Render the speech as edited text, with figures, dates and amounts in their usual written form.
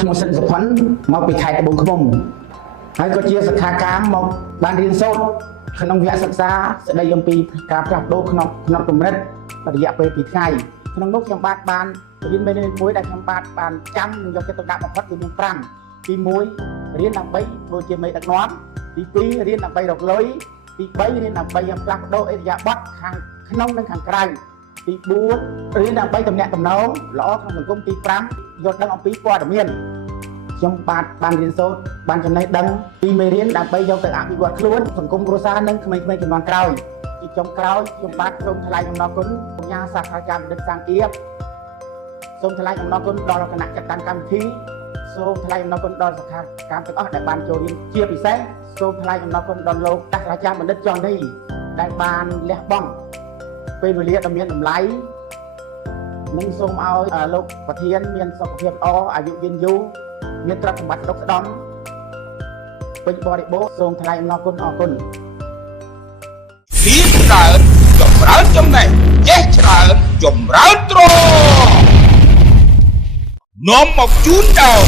ឈ្មោះសិនសុផាន់មកពីខេត្តត្បូងឃ្មុំហើយក៏ជាសិក្ខាកាមមកបានរៀនសូត្រក្នុងវគ្គសិក្សាស្ដីអំពីការផ្លាស់ប្ដូរក្នុងកម្រិតរយៈពេល2ថ្ងៃក្នុងនោះខ្ញុំបានរៀនមេរៀនមួយដែលខ្ញុំបានចាំនិងយកចិត្តទុកដាក់បំផុតគឺមាន5ទី1រៀនដើម្បីធ្វើជាមេដឹកនាំទី2រៀនដើម្បីរកលុយទី3រៀនដើម្បីផ្លាស់ប្ដូរអិរិយាបថខាងក្នុងនិងខាងក្រៅទី4រៀនដើម្បីទំនាក់ទំនងល្អក្នុងសង្គមទី5យល់ដឹងអំពីព័ត៌មានខ្ញុំបានរៀនសូត្របានចំណេះដឹងពីមេរៀនដើម្បីយកទៅអភិវឌ្ឍខ្លួនសង្គមគ្រួសារនិងក្មេងៗជំនាន់ក្រោយជាចុងក្រោយខ្ញុំបាទសូមថ្លែងអំណរគុណបញ្ញាសាស្ត្រាចារ្យបណ្ឌិតសាងគៀបសូមថ្លែងអំណរគុណដល់គណៈចាត់តាំងកម្មវិធីសូមថ្លែងអំណរគុណដល់សិក្ខាកាមទាំងអស់ដែលបានចូលរៀនជាពិសេសសូមថ្លែងអំណរគុណដល់លោកសាស្ត្រាចារ្យបណ្ឌិតចន្ទនីដែលបានលះបង់ពេលវេលាដ៏មានតម្លៃនិងសូមឲ្យលោកប្រធានមានសុខភាពល្អអាយុយឺនយូរមានទ្រព្យសម្បត្តិស្ដុកស្ដំពេញបរិបូរណ៍សូមថ្លែងអំណរគុណអរគុណពីច្រើនចម្រើនចំណេះចេះច្រើនចម្រើនទ្រនាំមកជូនដល់